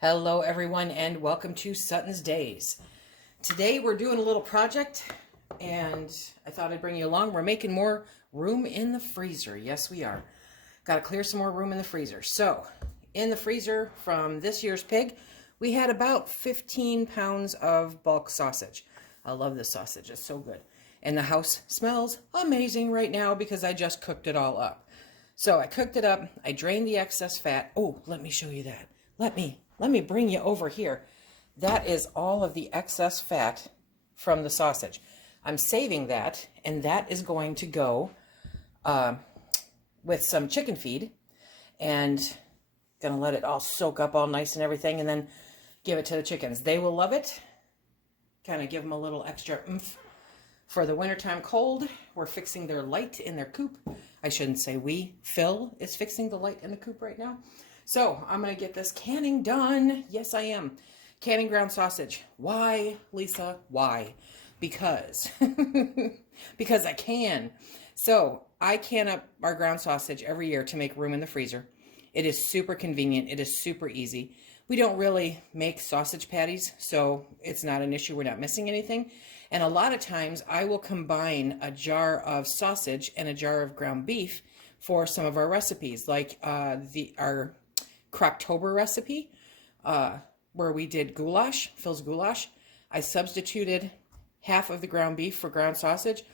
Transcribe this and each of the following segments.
Hello everyone and welcome to SuttonsDaze. Today we're doing a little project and I thought I'd bring you along. We're making more room in the freezer. Yes, we are. Got to clear some more room in the freezer. So in the freezer from this year's pig, we had about 15 pounds of bulk sausage. I love this sausage. It's so good. And the house smells amazing right now because I just cooked it all up. So I cooked it up. I drained the excess fat. Oh, let me show you that. Let me bring you over here. That is all of the excess fat from the sausage. I'm saving that, and that is going to go with some chicken feed, and gonna let it all soak up all nice and everything, and then give it to the chickens. They will love it. Kind of give them a little extra oomph for the wintertime cold. We're fixing their light in their coop. I shouldn't say we. Phil is fixing the light in the coop right now. So I'm going to get this canning done. Yes, I am. Canning ground sausage. Why, Lisa? Why? Because. Because I can. So I can up our ground sausage every year to make room in the freezer. It is super convenient. It is super easy. We don't really make sausage patties, so it's not an issue. We're not missing anything. And a lot of times I will combine a jar of sausage and a jar of ground beef for some of our recipes, like our Croctober recipe, where we did goulash, Phil's goulash. I substituted half of the ground beef for ground sausage.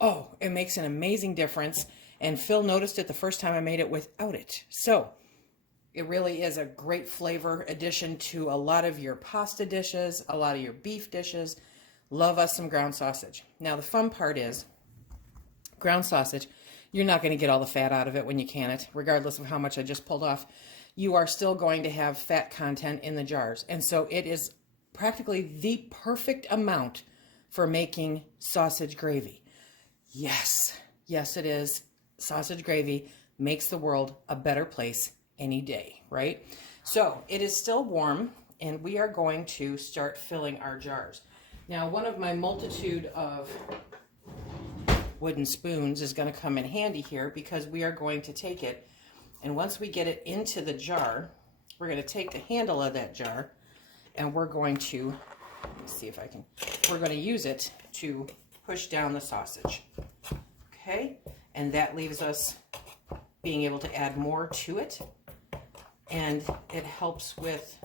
Oh, it makes an amazing difference. And Phil noticed it the first time I made it without it. So it really is a great flavor addition to a lot of your pasta dishes, a lot of your beef dishes. Love us some ground sausage. Now the fun part is ground sausage, you're not going to get all the fat out of it when you can it, regardless of how much I just pulled off. You are still going to have fat content in the jars. And so it is practically the perfect amount for making sausage gravy. Yes, yes it is. Sausage gravy makes the world a better place any day, right? So it is still warm and we are going to start filling our jars. Now one of my multitude of wooden spoons is going to come in handy here because we are going to take it, and once we get it into the jar, we're going to take the handle of that jar and we're going to, let me see if I can, we're going to use it to push down the sausage. Okay, and that leaves us being able to add more to it, and it helps with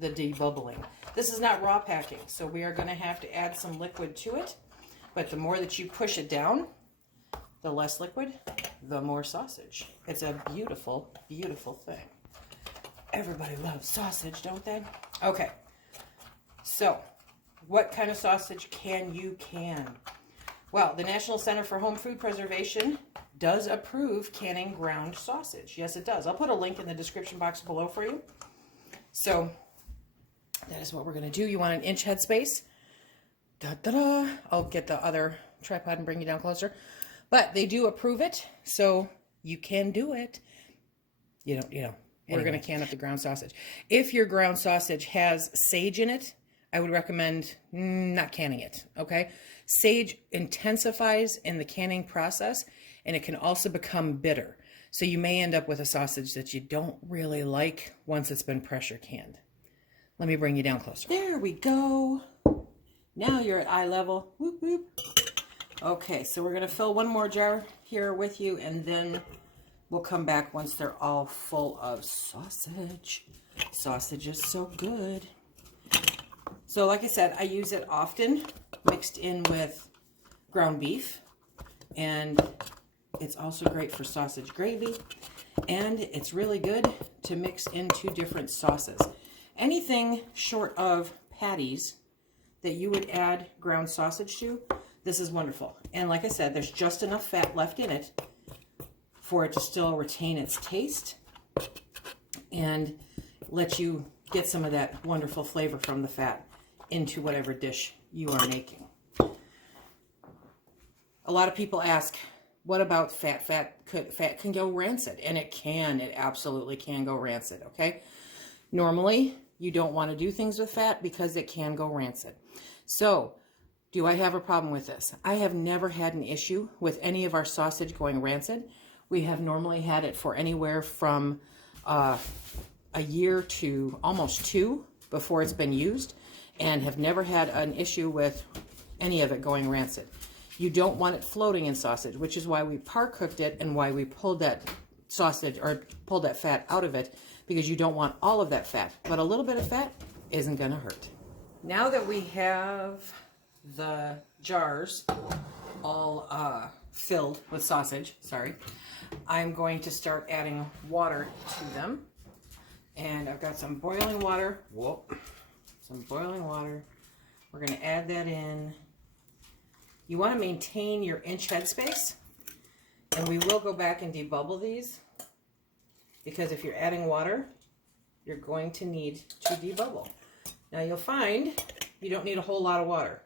the debubbling. This is not raw packing, so we are going to have to add some liquid to it, but the more that you push it down, the less liquid, the more sausage. It's a beautiful, beautiful thing. Everybody loves sausage, don't they? Okay, so what kind of sausage can you can? Well, the National Center for Home Food Preservation does approve canning ground sausage. Yes, it does. I'll put a link in the description box below for you. So that is what we're going to do. You want an inch head space? Da-da-da. I'll get the other tripod and bring you down closer. But they do approve it, so you can do it. You know, anyway. We're going to can up the ground sausage. If your ground sausage has sage in it, I would recommend not canning it, okay? Sage intensifies in the canning process, and it can also become bitter. So you may end up with a sausage that you don't really like once it's been pressure canned. Let me bring you down closer. There we go. Now you're at eye level. Whoop, whoop. Okay, so we're going to fill one more jar here with you, and then we'll come back once they're all full of sausage. Sausage is so good. So like I said, I use it often mixed in with ground beef, and it's also great for sausage gravy, and it's really good to mix into different sauces. Anything short of patties that you would add ground sausage to, this is wonderful. And like I said, there's just enough fat left in it for it to still retain its taste and let you get some of that wonderful flavor from the fat into whatever dish you are making. A lot of people ask, what about fat? Fat can go rancid, and it can. It absolutely can go rancid, okay? Normally, you don't want to do things with fat because it can go rancid. So, do I have a problem with this? I have never had an issue with any of our sausage going rancid. We have normally had it for anywhere from a year to almost 2 before it's been used, and have never had an issue with any of it going rancid. You don't want it floating in sausage, which is why we par cooked it and why we pulled that sausage or pulled that fat out of it, because you don't want all of that fat, but a little bit of fat isn't gonna hurt. Now that we have the jars all filled with sausage, I'm going to start adding water to them. And I've got some boiling water. Some boiling water. We're going to add that in. You want to maintain your inch headspace. And we will go back and debubble these, because if you're adding water, you're going to need to debubble. Now you'll find you don't need a whole lot of water.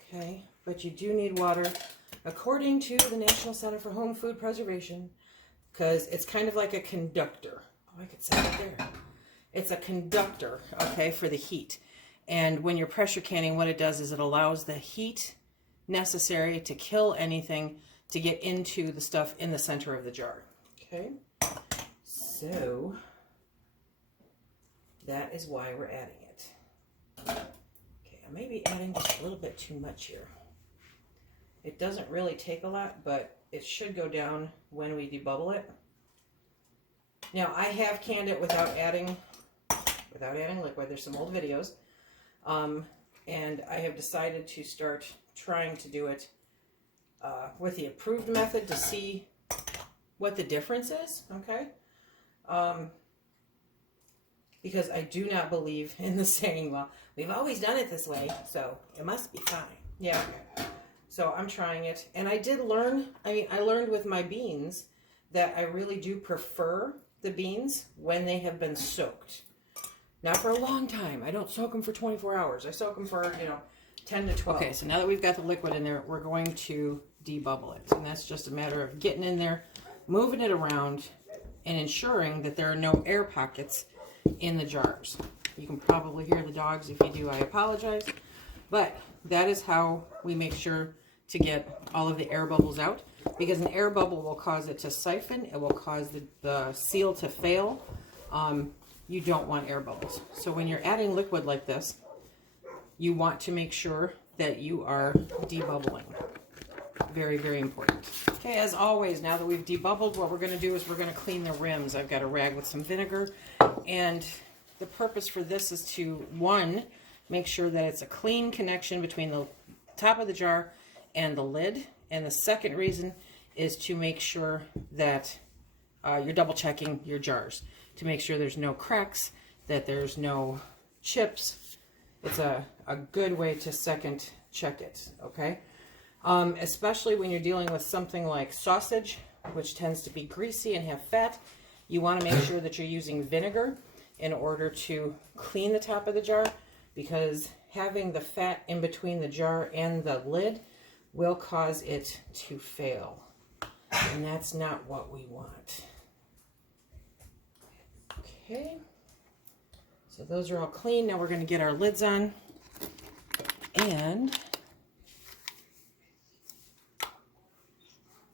Okay, but you do need water according to the National Center for Home Food Preservation, because it's kind of like a conductor. Oh, I could say it there. It's a conductor, okay, for the heat. And when you're pressure canning, what it does is it allows the heat necessary to kill anything to get into the stuff in the center of the jar. Okay, so that is why we're adding it. Okay, I may be adding just a little bit too much here. It doesn't really take a lot, but it should go down when we debubble it. Now, I have canned it without adding liquid. There's some old videos. And I have decided to start trying to do it with the approved method to see what the difference is, okay? Because I do not believe in the saying, well, we've always done it this way, so it must be fine. Yeah, okay. So I'm trying it. And I did learn, I learned with my beans that I really do prefer the beans when they have been soaked. Not for a long time. I don't soak them for 24 hours. I soak them for, 10 to 12. Okay, so now that we've got the liquid in there, we're going to debubble it. And that's just a matter of getting in there, moving it around, and ensuring that there are no air pockets in the jars. You can probably hear the dogs. If you do, I apologize. But that is how we make sure to get all of the air bubbles out, because an air bubble will cause it to siphon. It will cause the seal to fail. You don't want air bubbles. So when you're adding liquid like this, you want to make sure that you are debubbling. Very, very important. Okay, as always, now that we've debubbled, what we're going to do is we're going to clean the rims. I've got a rag with some vinegar, and the purpose for this is to, one, make sure that it's a clean connection between the top of the jar and the lid. And the second reason is to make sure that you're double checking your jars to make sure there's no cracks, that there's no chips. It's a good way to second check it, okay? Especially when you're dealing with something like sausage, which tends to be greasy and have fat. You want to make sure that you're using vinegar in order to clean the top of the jar, because having the fat in between the jar and the lid will cause it to fail. And that's not what we want. Okay, so those are all clean. Now we're going to get our lids on and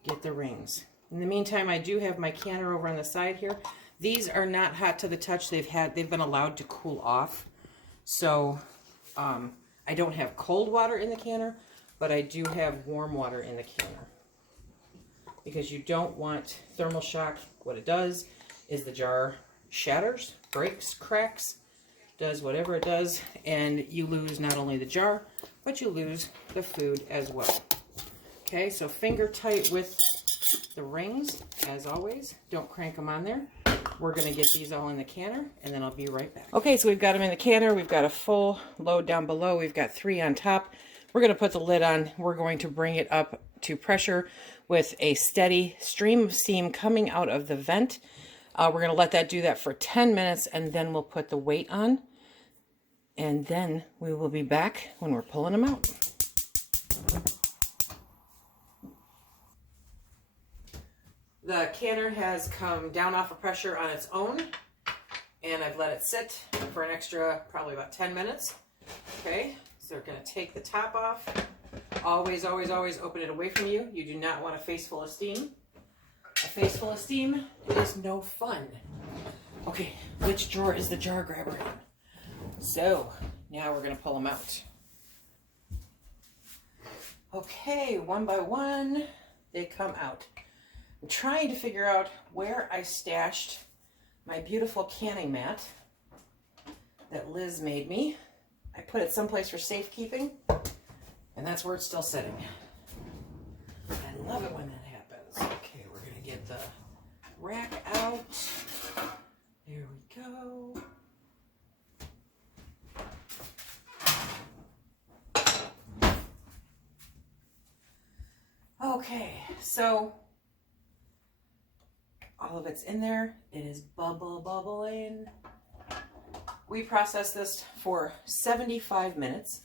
get the rings. In the meantime, I do have my canner over on the side here. These are not hot to the touch. They've been allowed to cool off. So I don't have cold water in the canner, but I do have warm water in the canner, because you don't want thermal shock. What it does is the jar shatters, breaks, cracks, does whatever it does, and you lose not only the jar, but you lose the food as well. Okay, so finger tight with the rings, as always. Don't crank them on there. We're going to get these all in the canner, and then I'll be right back. Okay, so we've got them in the canner. We've got a full load down below. We've got 3 on top. We're going to put the lid on. We're going to bring it up to pressure with a steady stream of steam coming out of the vent. We're going to let that do that for 10 minutes, and then we'll put the weight on, and then we will be back when we're pulling them out. The canner has come down off of pressure on its own, and I've let it sit for an extra probably about 10 minutes. Okay, so we're going to take the top off. Always, always, always open it away from you. You do not want a face full of steam. A face full of steam is no fun. Okay, which drawer is the jar grabber in? So now we're going to pull them out. Okay, one by one, they come out. I'm trying to figure out where I stashed my beautiful canning mat that Liz made me. I put it someplace for safekeeping, and that's where it's still sitting. I love it when that happens. Okay, we're going to get the rack out. There we go. Okay, so all of it's in there. It is bubbling. We process this for 75 minutes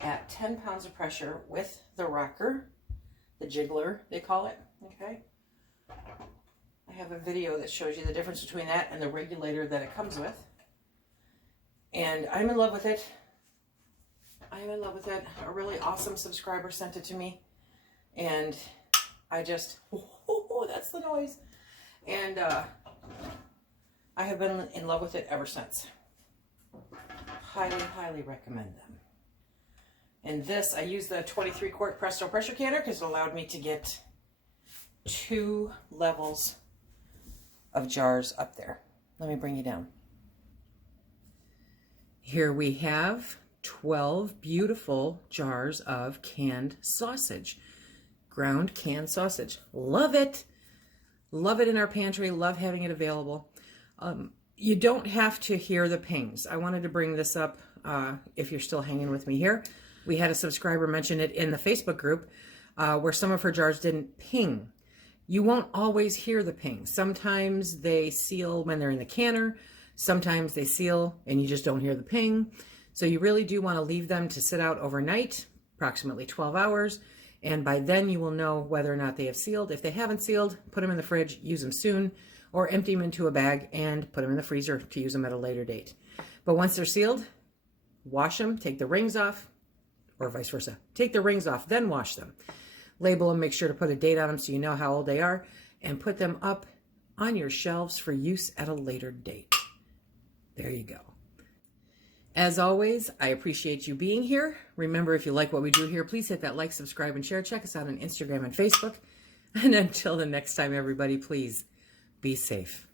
at 10 pounds of pressure with the rocker, the jiggler, they call it, okay? I have a video that shows you the difference between that and the regulator that it comes with. And I'm in love with it. I am in love with it. A really awesome subscriber sent it to me. And I just, oh, that's the noise. And I have been in love with it ever since. Highly, highly recommend them. And this, I use the 23 quart Presto pressure canner because it allowed me to get 2 levels of jars up there. Let me bring you down. Here we have 12 beautiful jars of canned sausage. Ground canned sausage. Love it. Love it in our pantry. Love having it available. You don't have to hear the pings. I wanted to bring this up if you're still hanging with me here. We had a subscriber mention it in the Facebook group where some of her jars didn't ping. You won't always hear the ping. Sometimes they seal when they're in the canner. Sometimes they seal and you just don't hear the ping. So you really do want to leave them to sit out overnight, approximately 12 hours. And by then you will know whether or not they have sealed. If they haven't sealed, put them in the fridge, use them soon, or empty them into a bag and put them in the freezer to use them at a later date. But once they're sealed, wash them, take the rings off, or vice versa. Take the rings off, then wash them. Label them, make sure to put a date on them so you know how old they are, and put them up on your shelves for use at a later date. There you go. As always, I appreciate you being here. Remember, if you like what we do here, please hit that like, subscribe, and share. Check us out on Instagram and Facebook. And until the next time, everybody, please be safe.